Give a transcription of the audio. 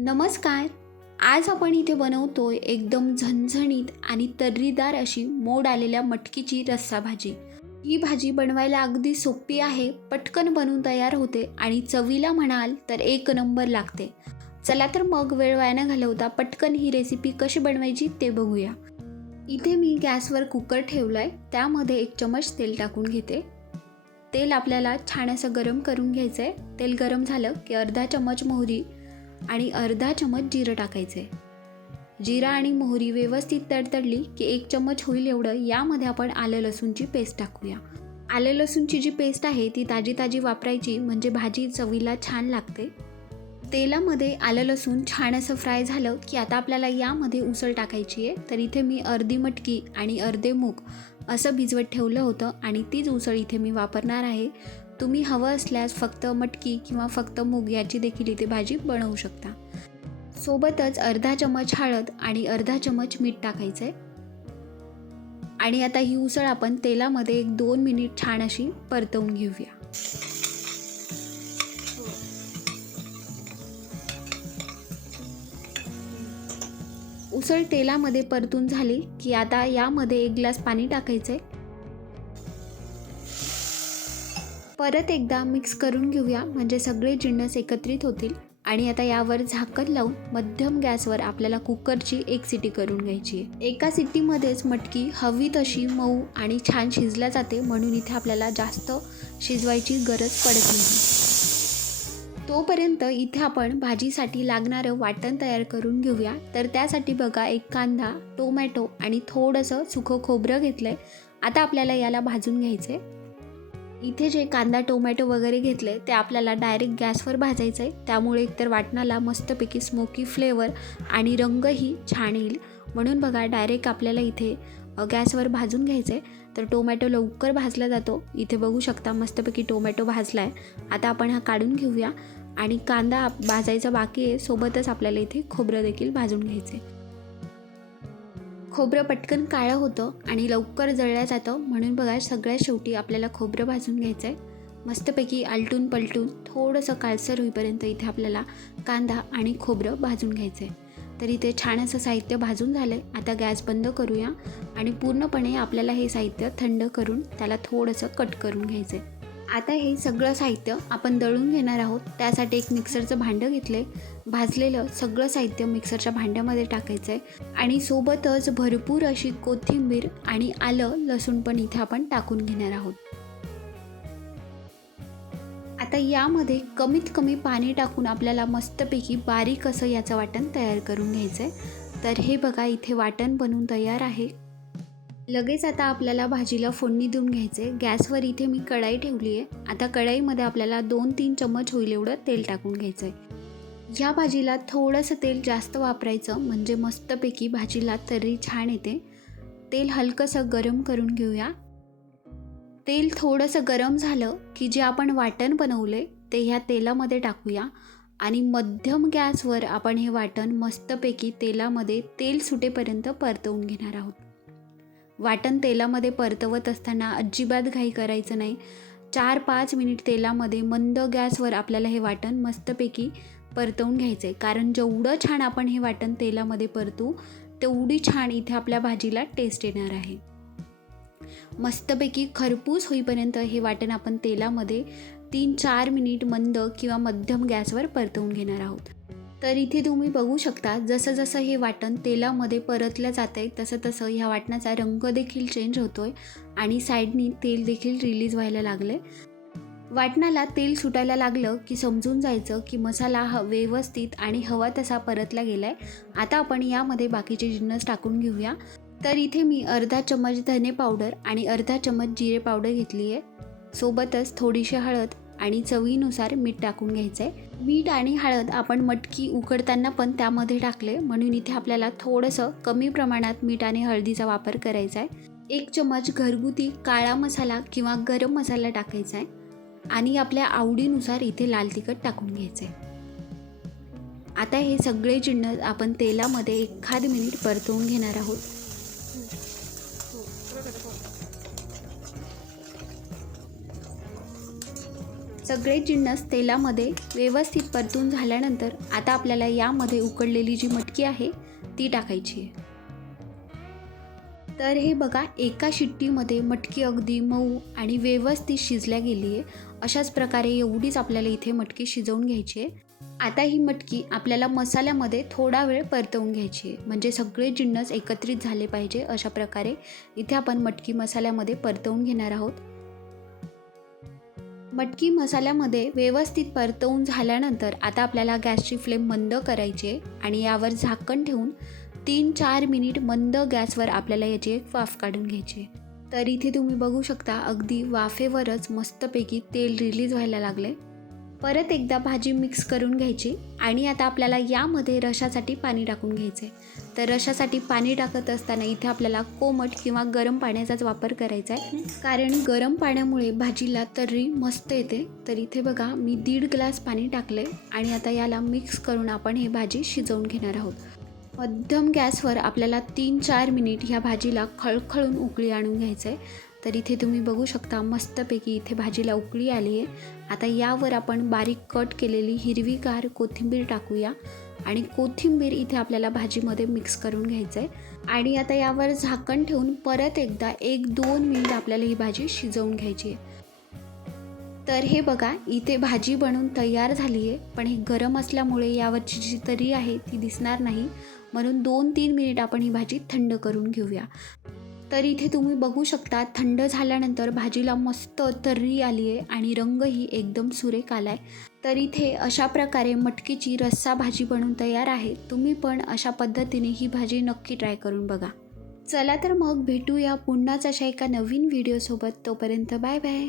नमस्कार. आज आपण इथे बनवतो एकदम झणझणीत आणि तर्रीदार अशी मोड आलेल्या मटकीची रस्सा भाजी. ही भाजी बनवायला अगदी सोपी आहे पटकन बनवून तयार होते आणि चवीला म्हणाल तर एक नंबर लागते. चला तर मग वेळ वाया घालवता पटकन ही रेसिपी कशी बनवायची ते बघूया. इथे मी गॅसवर कुकर ठेवला आहे त्यामध्ये एक चमच तेल टाकून घेते. तेल आपल्याला छान असं गरम करून घ्यायचं आहे तेल गरम झालं की अर्धा चमच मोहरी आणि अर्धा चमच जिरं टाकायचं. आहे जिरा आणि मोहरी व्यवस्थित तडतडली की एक चमच होईल एवढं यामध्ये आपण आलं लसूणची पेस्ट टाकूया. आलं लसूणची जी पेस्ट आहे ती ताजी ताजी वापरायची म्हणजे भाजी चवीला छान लागते. तेलामध्ये आलं लसूण छान असं फ्राय झालं की आता आपल्याला यामध्ये उसळ टाकायची आहे. तर इथे मी अर्धी मटकी आणि अर्धे मूग असं भिजवत ठेवलं होतं आणि तीच उसळ इथे मी वापरणार आहे. तुम्ही हवं असल्यास फक्त मटकी किंवा फक्त मूग याची देखील इथे भाजी बनवू शकता. सोबतच अर्धा चमच हळद आणि अर्धा चमच मीठ टाकायचं आहे आणि आता ही उसळ आपण तेलामध्ये एक दोन मिनिट छान अशी परतवून घेऊया. उसळ तेलामध्ये परतून झाली की आता यामध्ये एक ग्लास पाणी टाकायचं आहे परत एकदा मिक्स करून घेऊया. म्हणजे सगळे जिन्नस एकत्रित होतील. आणि आता यावर झाकण लावून मध्यम गॅसवर आपल्याला कुकरची एक सिटी करून घ्यायची आहे. एका सिटीमध्येच मटकी हवी तशी मऊ आणि छान शिजल्या जाते म्हणून इथे आपल्याला जास्त शिजवायची गरज पडत नाही. तोपर्यंत इथे आपण भाजीसाठी लागणारं वाटण तयार करून घेऊया. तर त्यासाठी बघा एक कांदा टोमॅटो आणि थोडंसं सुखं खोबरं घेतलं आहे आता आपल्याला याला भाजून घ्यायचं आहे इथे जे कांदा टोमॅटो वगैरे घेतले ते आपल्याला डायरेक्ट गॅसवर भाजायचं आहे त्यामुळे एकतर वाटणाला मस्तपैकी स्मोकी फ्लेवर आणि रंगही छान येईल. म्हणून बघा डायरेक्ट आपल्याला इथे गॅसवर भाजून घ्यायचं आहे तर टोमॅटो लवकर भाजला जातो. इथे बघू शकता मस्तपैकी टोमॅटो भाजला आहे आता आपण हा काढून घेऊया. आणि कांदा भाजायचा बाकी आहे सोबतच आपल्याला इथे खोबरं देखील भाजून घ्यायचं आहे खोबरं पटकन काळं होतं आणि लवकर जळलं जातं म्हणून बघा सगळ्यात शेवटी आपल्याला खोबरं भाजून घ्यायचं आहे मस्तपैकी आलटून पलटून थोडंसं काळसर होईपर्यंत इथे आपल्याला कांदा आणि खोबरं भाजून घ्यायचं आहे तर इथे छान असं साहित्य भाजून झालं आहे आता गॅस बंद करूया आणि पूर्णपणे आपल्याला हे साहित्य थंड करून त्याला थोडंसं कट करून घ्यायचं आहे आता हे सगळं साहित्य आपण दळून घेणार आहोत. त्यासाठी एक मिक्सरचं भांडं घेतलं आहे भाजलेलं सगळं साहित्य मिक्सरच्या भांड्यामध्ये टाकायचं आहे आणि सोबतच भरपूर अशी कोथिंबीर आणि आलं लसूण पण इथे आपण टाकून घेणार आहोत. आता यामध्ये कमीत कमी पाणी टाकून आपल्याला मस्तपैकी बारीक असं याचं वाटण तयार करून घ्यायचं आहे तर हे बघा इथे वाटण बनवून तयार आहे. लगेच आता आपल्याला भाजीला फोडणी देऊन घ्यायचे. आहे गॅसवर इथे मी कढाई ठेवली आहे. आता कढाईमध्ये आपल्याला दोन तीन चम्मच होईल एवढं तेल टाकून घ्यायचं आहे ह्या भाजीला थोडंसं तेल जास्त वापरायचं म्हणजे मस्तपैकी भाजीला तर्री छान येते. तेल हलकंसं गरम करून घेऊया. तेल थोडंसं गरम झालं की जे आपण वाटण बनवले ते ह्या तेलामध्ये टाकूया. आणि मध्यम गॅसवर आपण हे वाटण मस्तपैकी तेलामध्ये तेल सुटेपर्यंत परतवून घेणार आहोत. वाटण तेलामध्ये परतवत असताना अजिबात घाई करायचं नाही. चार पाच मिनिट तेलामध्ये मंद गॅसवर आपल्याला हे वाटण मस्तपैकी परतवून घ्यायचं आहे कारण जेवढं छान आपण हे वाटण तेलामध्ये परतू तेवढी छान इथे आपल्या भाजीला टेस्ट येणार आहे. मस्तपैकी खरपूस होईपर्यंत हे वाटण आपण तेलामध्ये तीन चार मिनिट मंद किंवा मध्यम गॅसवर परतवून घेणार आहोत. तर इथे तुम्ही बघू शकता जसं जसं हे वाटण तेलामध्ये परतलं जातं आहे तसं तसं ह्या वाटणाचा रंग देखील चेंज होतो आहे आणि साईडनी तेल देखील रिलीज व्हायला लागलं आहे वाटणाला तेल सुटायला लागलं की समजून जायचं की मसाला ह व्यवस्थित आणि हवा तसा परतला गेला आहे आता आपण यामध्ये बाकीचे जिन्नस टाकून घेऊया. तर इथे मी अर्धा चमच धने पावडर आणि अर्धा चमच जिरे पावडर घेतली आहे सोबतच थोडीशी हळद आणि चवीनुसार मीठ टाकून घ्यायचं आहे मीठ आणि हळद आपण मटकी उकडताना पण त्यामध्ये टाकले म्हणून इथे आपल्याला थोडंसं कमी प्रमाणात मीठ आणि हळदीचा वापर करायचा आहे एक चमच घरगुती काळा मसाला किंवा गरम मसाला टाकायचा आहे आणि आपल्या आवडीनुसार इथे लाल तिखट टाकून घ्यायचं आहे आता हे सगळे जिन्नस आपण तेलामध्ये एखाद मिनिट परतवून घेणार आहोत. सगळे जिन्नस तेलामध्ये व्यवस्थित परतून झाल्यानंतर आता आपल्याला यामध्ये उकडलेली जी मटकी आहे ती टाकायची आहे. तर हे बघा एका शिट्टीमध्ये मटकी अगदी मऊ आणि व्यवस्थित शिजल्या गेली आहे. अशाच प्रकारे एवढीच आपल्याला इथे मटकी शिजवून घ्यायची आहे. आता ही मटकी आपल्याला मसाल्यामध्ये थोडा वेळ परतवून घ्यायची आहे. म्हणजे सगळे जिन्नस एकत्रित झाले पाहिजे अशा प्रकारे. इथे आपण मटकी मसाल्यामध्ये परतवून घेणार आहोत. मटकी मसाल्यामध्ये व्यवस्थित परतवून झाल्यानंतर आता आपल्याला गॅसची फ्लेम मंद करायची आणि यावर झाकण ठेवून तीन चार मिनिट मंद गॅसवर आपल्याला याची एक वाफ काढून घ्यायची तर इथे तुम्ही बघू शकता अगदी वाफेवरच मस्तपैकी तेल रिलीज व्हायला लागले परत एकदा भाजी मिक्स करून घ्यायची आणि आता आपल्याला यामध्ये रशासाठी पाणी टाकून घ्यायचं. आहे तर रशासाठी पाणी टाकत असताना इथे आपल्याला कोमट किंवा गरम पाण्याचाच वापर करायचा आहे. कारण गरम पाण्यामुळे भाजीला तर्री मस्त येते. तर इथे बघा मी दीड ग्लास पाणी टाकले आणि आता याला मिक्स करून आपण हे भाजी शिजवून घेणार आहोत. मध्यम गॅसवर आपल्याला तीन चार मिनिट ह्या भाजीला खळखळून उकळी आणून घ्यायचं आहे तर इथे तुम्ही बघू शकता मस्तपैकी इथे भाजीला उकळी आली आहे. आता यावर आपण बारीक कट केलेली हिरवीगार कोथिंबीर टाकूया आणि कोथिंबीर इथे आपल्याला भाजीमध्ये मिक्स करून घ्यायचं आहे आणि आता यावर झाकण ठेवून परत एकदा एक दोन मिनिट आपल्याला ही भाजी शिजवून घ्यायची आहे. तर हे बघा इथे भाजी बनवून तयार झाली आहे पण हे गरम असल्यामुळे यावरची जी तरी आहे ती दिसणार नाही. म्हणून दोन तीन मिनिट आपण ही भाजी थंड करून घेऊया. तर इथे तुम्ही बघू शकता थंड झाल्यानंतर भाजीला मस्त तर्री आली आहे आणि रंगही एकदम सुरेख आला आहे तर इथे अशा प्रकारे मटकीची रस्सा भाजी बनवून तयार आहे. तुम्ही पण अशा पद्धतीने ही भाजी नक्की ट्राय करून बघा. चला तर मग भेटूया पुन्हाच अशा एका नवीन व्हिडिओसोबत तोपर्यंत बाय बाय.